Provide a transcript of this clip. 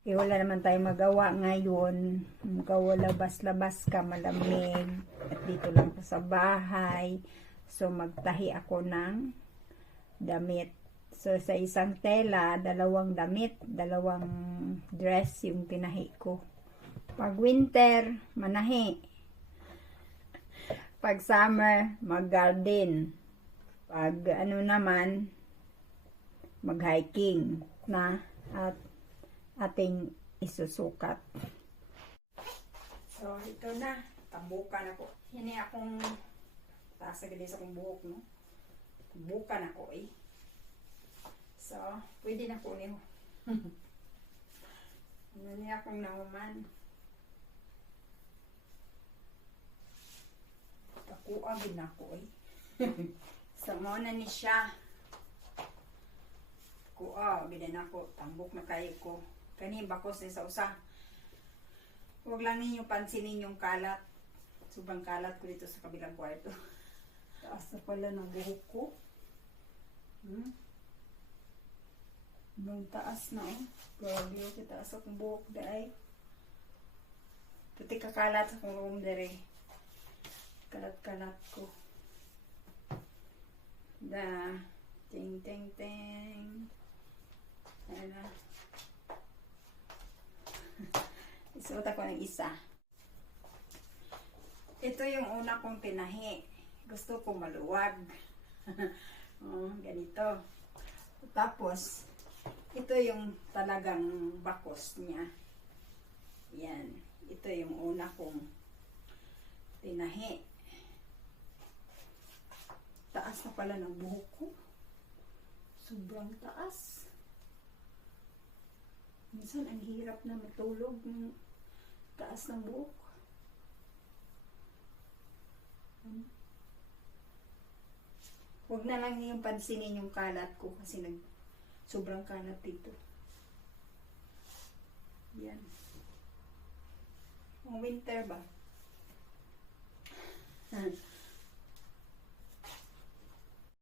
Eh, wala naman tayong magawa ngayon. Magkawalabas-labas ka, malamig. At dito lang ako sa bahay. So, magtahi ako ng damit. So, sa isang tela, dalawang damit, dalawang dress yung tinahi ko. Pag winter, manahi. Pag summer, mag-garden. Pag ano naman, mag-hiking na at ating isusukat. So, ito na. Tambukan ako. Hini akong taas agad sa akong buhok, no? Tambukan ako, eh. So, pwede na ko niyo. ano niya akong nauman. Takuha din ako, eh. so, mo na ni siya. Kuha, bidan ako. Tambok na kayo ko. Kani bakos sa usa. Huwag lang ninyo pansinin yung kalat. Sobrang kalat ko dito sa kabilang kwarto. Taas na pala ng buhok ko. Hmm? Nung taas na oh. Grabe yung kitaas akong buhok dahil. Pati kakalat sa akong room dere. Kalat-kalat ko. Da. Ting, ting, ting. Ayan na. Isuot ako ng isa. Ito yung una kong tinahi. Gusto ko maluwag. oh, ganito. Tapos, ito yung talagang bakos niya. Yan. Ito yung una kong tinahi. Taas na pala ng buhok ko. Sobrang taas. Minsan ang hirap na matulog taas ng buhok. Huwag na lang yung pansinin yung kalat ko kasi nag sobrang kalat dito. Yan. Ang winter ba?